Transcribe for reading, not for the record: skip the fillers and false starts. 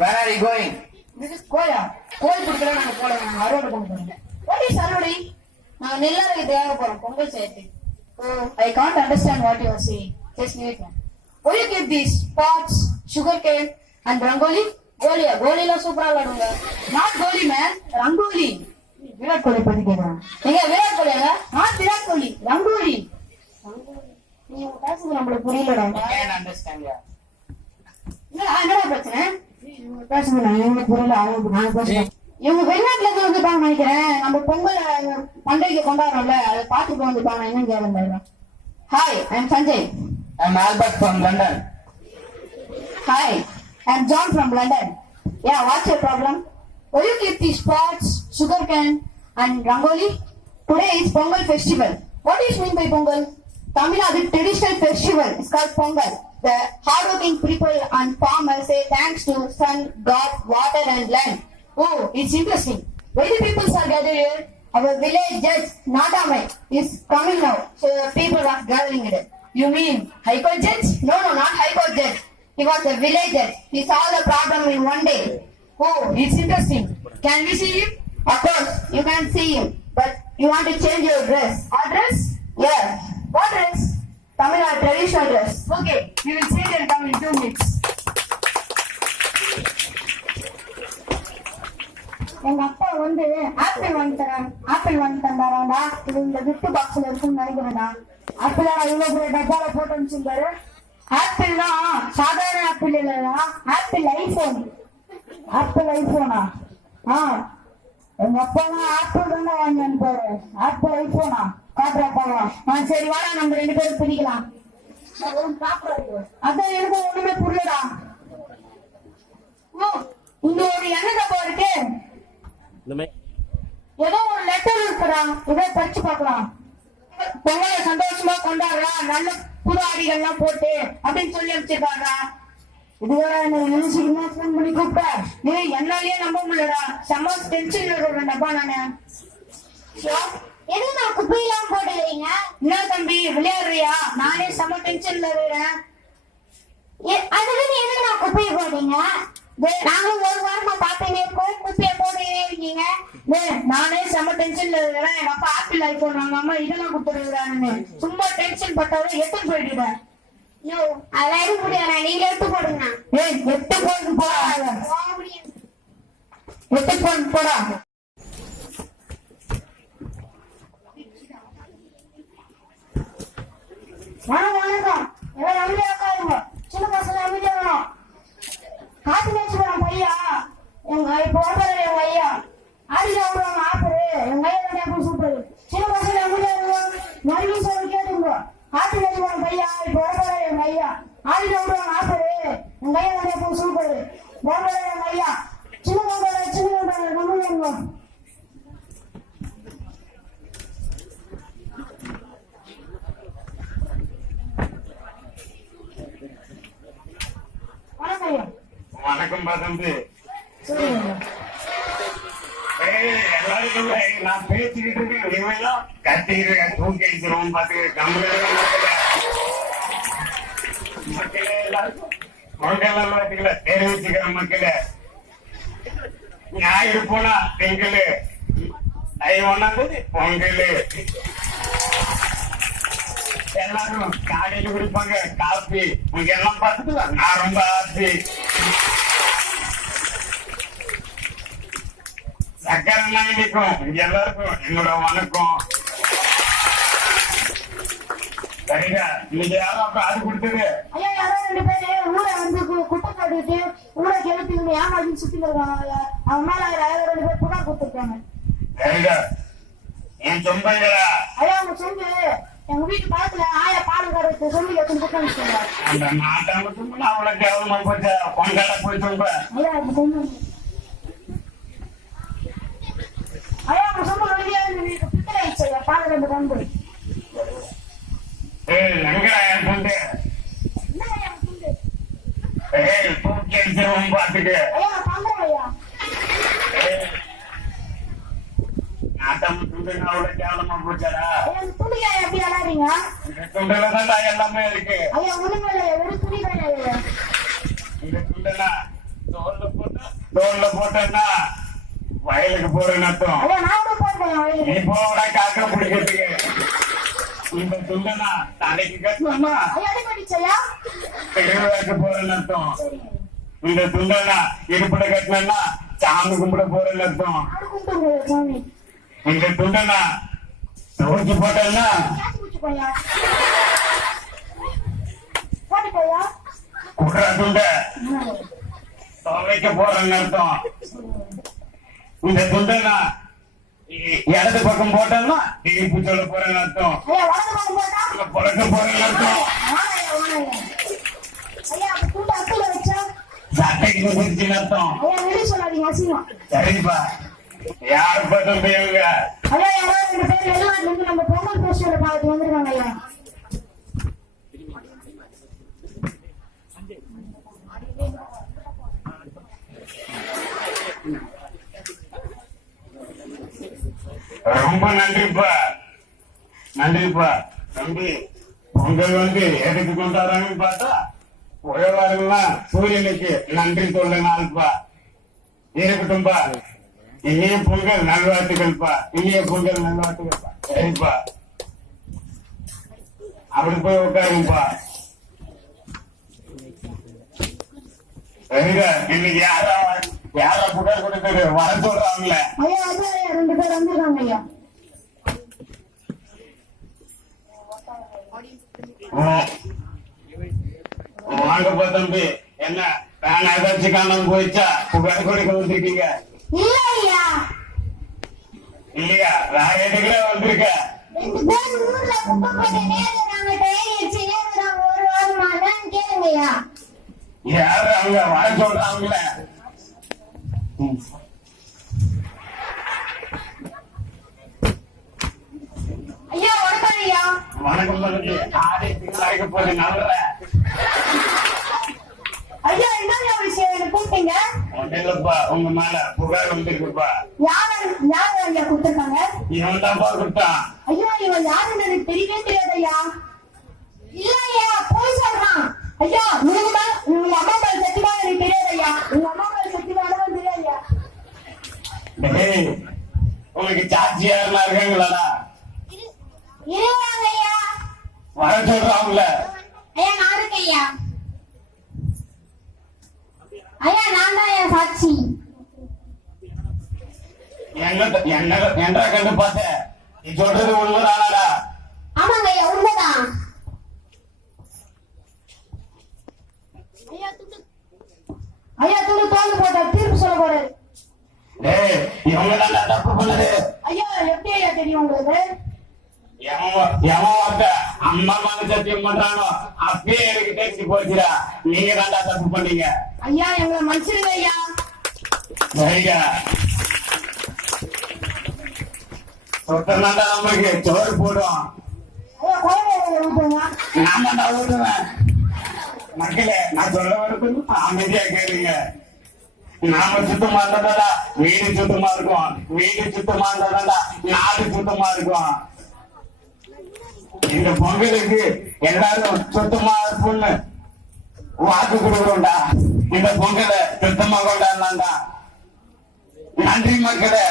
Where are you going? This is Koya. கோயில் குடுக்கல நாங்க போல நாங்க அறுவடை கொண்டு போறோம். What is அறுவடை? நான் நெல்லறை தேவை போறோம் பொங்கல் சேர்த்து. Oh, I can't understand what you are saying. Just wait. Will you give these pots, sugar cane and rangoli? Goliath கோலில சூப்பரா விளையாடுங்க. Not goli man, rangoli. Virat Kohli பத்தி கேக்குறேன். நீங்க விராட் கோலியாங்க? நான் விராட் கோலி. ரங்கோலி. நீங்க பேசுறது நம்மளுக்கு புரியலடா. I can't understand ya. என்னடா பிரச்சனை? இவங்க வெளிநாட்டுல இருந்து வந்துட்டாங்க நினைக்கிறேன். நம்ம பொங்கல் பண்டிகை கொண்டாடுறோம்ல, அதை பார்த்துட்டு வந்துட்டாங்க. என்னன்னு கேளுங்க. Hi, I am Sanjay. I'm Albert from London. Hi, I am John from London. Yeah, what's your problem? Will you keep these pots, sugar cane and rangoli? Today is Pongal festival. What do you mean by Pongal? Tamil Nadu traditional festival is called Pongal. The hardworking people and farmers say thanks to sun, God, water and land. Oh, it's interesting. Why the people are gathered here? Our village judge, Nadamai, is coming now. So the people are gathering it. You mean High Court judge? No, not High Court judge. He was a village judge. He solved the problem in one day. Oh, it's interesting. Can we see him? Of course, you can see him. But you want to change your dress. Our dress? Yes. What dress? Tamil Nadu traditional dress. Okay, we will change and come in 2 minutes. எங்க அப்பா வந்து apple வாங்கி தந்தாராண்டா. இது இந்த gift பாக்ஸ்ல இருக்குன்னு நினைக்கிறேன்டா. Apple இவ்வளவு பெரிய டப்பால போட்டு அனுப்பிச்சிருந்தாரு. ஆப்பிள் தான் சாதாரண ஆப்பிள் இல்லடா, ஆப்பிள் ஐபோனா? எங்க அப்பா தான் ஆப்பிள் தானே வாங்கி அனுப்பாரு. ஆப்பிள் ஐபோனா காட்டுறாப்பாவா? சரி வாடா, நம்ம 2 பேரும் பிரிக்கலாம். அதான் எனக்கு ஒண்ணுமே புரியலடா. இங்க ஒரு எண்ணெய் டப்பா இருக்கு, ஏதோ ஒரு லெட்டர் இருக்குடா. இதை படிச்சு பார்க்கலாம். பொங்கலை சந்தோஷமா கொண்டாடலாம், நல்ல புது ஆடிகள்லாம் போட்டு அப்படின்னு சொல்லி வச்சிருக்காங்க. இதுவரை என்ன பண்ணி கூப்பிட்ட நீ என்னாலயே நம்ப முடியலடா. செம்ம டென்ஷன்ல இருக்கேன்டா நானு. எது நான் குப்பையெல்லாம் போட்டுக்கிறீங்க? என்ன தம்பி விளையாடுறியா? நானே செம்ம டென்ஷன்ல இருக்கிறேன். அதுக்கு எதுக்கு நான் குப்பையை போட்டீங்க? நாங்களும் ஒரு வாரமா பார்த்துட்டே இருக்கோம், குப்பையை போட்டுக்கிட்டே இருக்கீங்க. நானே செம்ம டென்ஷன்ல இருக்கிறேன். எங்க அப்பா ஆப்பிள் ஐபோன் வாங்க அம்மா இதெல்லாம் கொடுத்துருக்கான்னு சும்மா டென்ஷன் பட்டாலும் எடுத்து போயிடுறேன். அதெல்லாம் எடுக்க முடியாது, நீங்க எடுத்து போடுங்க. எடுத்து போட்டு போடா, எடுத்து போட்டு போடா. வணக்கம், எல்லாம் அமைதியா உட்காருங்க. சின்ன பசங்க அமைதியா வேணும். காட்டு மேய்ச்சி போறான் பையா. இப்போ வர்றாரு எங்க ஐயா. ஆடில விடுவாங்க ஆப்பரு. எங்க ஐயா ஆப்பிள் சூப்பர். சின்ன பசங்க அமைதியா இருக்கும். மறுபடியும் சொல்லி கேட்டுங்க. காட்டு மேய்ச்சி போறான் பையா. இப்போ வர்றாரு எங்க ஐயா. ஆடில விடுவாங்க ஆப்பரு. எங்க ஐயா ஆப்பிள் சூப்பர். வர்றாரு எங்க ஐயா. சின்ன நம்புங்க. வணக்கம் தம்பி. எல்லாருக்கும் நான் பேசிக்கிட்டு இருக்கேன், இவெல்லாம் கத்திக்கிறேன், தூக்கி அடிச்சிருவோம் பார்த்து மக்களே எல்லாருக்கும் பொங்கல் மாட்டுக்கல தெரிவிச்சுக்கிற மக்களே. ஞாயிறு போனா திங்களு, தை 1ஆம் தேதி பொங்கல். எல்லாரும் காலையில குடிப்பாங்க காப்பி. உங்க எல்லாம் பார்த்துட்டு நான் ரொம்ப ஹாப்பி. சக்கரை நிற்கும். இங்க எல்லாருக்கும் என்னோட வணக்கம். சரிங்க, நீங்க யாரும் அப்ப அது கொடுத்தது? ஐயா யாரோ 2 பேரு ஊரை வந்து குப்பை போட்டுட்டு ஊரை கிளப்பி ஏமாத்தி சுத்தி இருக்காங்க. அவன் மேல 2 பேர் புகார் கொடுத்துருக்காங்க. சரிங்க, என் சொம்பைங்களா? ஐயா உங்க சொம்பு எங்க வீட்டு பக்கத்துல ஆயா பால் கறக்கு சொல்லி எடுத்து கொடுத்தாங்க. அந்த நாட்டாம சொன்னா அவ்வளவு கேவலமா போச்சு. பொங்கல போய் சொம்ப ஐயா ஐயா உங்க சொம்பு வெளியே பித்தளை ஆயிடுச்சு. பால் 2 பங்கு. எங்கடா என் சொண்டு? தூக்கி அடிச்சிருவோம் பாத்துக்கு. நாட்டாம துண்டுன்னா அவ்வளவு கேவலமா போச்சாரா? துண்டுல தான் எல்லாமே இருக்கு. இந்த துண்டெல்லாம் தோல்ல போட்டு தோல்ல போட்டேன்னா வயலுக்கு போறேன்னு அர்த்தம். ஐயா நான் கூட போட்டேன் நீ வயலுக்கு. போகடா காக்க பிடிக்கிறதுக்கு. இந்த துண்டனா தலைக்கு கட்டணும்னா ஐயா அடிபட்டுச்சையா? திருவிழாக்கு போறேன்னு அர்த்தம். சரிங்க. இந்த துண்டனா இடுப்புல கட்டினா சாமி கும்பிட போறேன்னு அர்த்தம். ஆடு கும்பிட்டு சாமி. இந்த துண்டனா தோக்கி போட்டேன்னா கேட்டு குடிச்சுக்கோயா. போட்டுக்கோயா. குடுற துண்ட துவைக்க போறேன்னு அர்த்தம். இந்த துண்டனா இடது பக்கம் போட்டேன்னா தீர்ப்பு சொல்ல போறேன்னு அர்த்தம். ஐயா வலது பக்கம் போட்டா? பிறக்க போறேன்னு அர்த்தம். வாங்கய்யா வாங்கய்யா. ஐயா அப்ப துண்டு அத்துல வச்சா? சட்டைக்கு குதிச்சுன்னு அர்த்தம். ஐயா வெளியே சொல்லாதீங்க அசிங்கம். சரிப்பா. யாருப்பா தம்பி இவங்க? ஐயா யாராவது 2 பேர் வெளிநாட்டுல இருந்து நம்ம பொங்கல் ஃபெஸ்டிவல் பார்த்து வந்திருக்காங்க ஐயா. ரொம்ப நன்றிப்பா. நன்றிப்பா தம்பி. பொங்கல் வந்து எதுக்கு கொண்டாடுறாங்கன்னு பார்த்தா உழவாருங்களாம் சூரியனுக்கு நன்றி சொல்ல நாள்பா. இருக்கட்டும்பா. இனிய பொங்கல் நல்வாழ்த்துக்கள்ப்பா. இனிய பொங்கல் நல்வாழ்த்துக்கள்ப்பா. சரிப்பா. அப்படி போய் உட்காருங்கப்பா. சரிங்க. இன்னைக்கு யாரா புகார் கொடுத்தது வர சொல்றாங்களே. ஐயா அதான் ஐயா 2 பேர் வந்திருக்காங்க ஐயா. வாங்கப்பா தம்பி. என்ன பேன் ஏதாச்சும் காணாம போயிடுச்சா? புகார் கொடுக்க வந்திருக்கீங்க இல்ல ஐயா. இல்லையா? வேற எதுக்குல வந்திருக்க? 2 பேர் ஊர்ல குப்பை போட்டு நேருறாங்க. டைரி வச்சு நேருறாங்க. ஒரு வாரமா தான் கேளுங்க ஐயா. யாரு அவங்க வர சொல்றாங்களே? ஐயா வணக்கம் ஐயா. வணக்கம் தம்பி. ஆலயத்துக்கு நடக்க போது நல்ல ஐயா என்ன விஷயம் என்ன கூப்பிட்டீங்க? ஒன்றில்லப்பா. உங்க மேல புகார் வந்திருக்குப்பா. யார் ஐயா கொடுத்திருக்காங்க? இவன் தான்ப்பா கொடுத்தான். ஐயா இவன் யாருன்னு எனக்கு தெரியவே தெரியாது ஐயா. இல்ல ஐயா போய் சொல்றான். ஐயா உங்க அம்மா மேல சத்தியமா எனக்கு தெரியாது ஐயா. உங்க அம்மா மேல சத்தியமா எனக்கு தெரியாது ஐயா. டேய், உனக்கு சாட்சி யாருன்னா இருக்காங்களாடா? இருவாங்க ஐயா. வர சொல்றாங்கல்ல. ஐயா நான் இருக்கேன் ஐயா. ஐயா நான் தான் ஐயா சாட்சி. என்ன கண்டு பார்த்த? நீ சொல்றது உண்மைதானாடா? ஆமாங்க ஐயா உண்மைதான். ஐயா துண்டு தோந்து போட்ட தீர்ப்பு சொல்ல போறாரு. டேய், இவங்க தான் தப்பு பண்ணது. ஐயா எப்படி ஐயா தெரியும் உங்களுக்கு? எவன் வார்த்தை அம்மா மேல சத்தியம் பண்றானோ அப்பயே எனக்கு தெரிஞ்சு போச்சுடா. நீங்க தான்டா தப்பு பண்ணீங்க. ஐயா எங்களை மன்னிச்சிருங்க ஐயா. சரிங்க. சொத்தம்தான்டா நமக்கு சோறு போடும். ஐயா குழந்தை ஊட்டுங்க. நான் தான்டா ஊட்டுவேன். மக்களே, நான் சொல்ல வரது அமைதியா கேளுங்க. நாம சுத்தமா இருந்தாடா வீடு சுத்தமா இருக்கும். வீடு சுத்தமா இருந்தாடா நாடு சுத்தமா இருக்கும். இந்த பொங்கலுக்கு எல்லாரும் சுத்தமா இருக்கும்னு வாக்கு கொடுக்குறோம்டா. இந்த பொங்கலை சுத்தமா கொண்டாடலாம்டா. நன்றி மக்களே.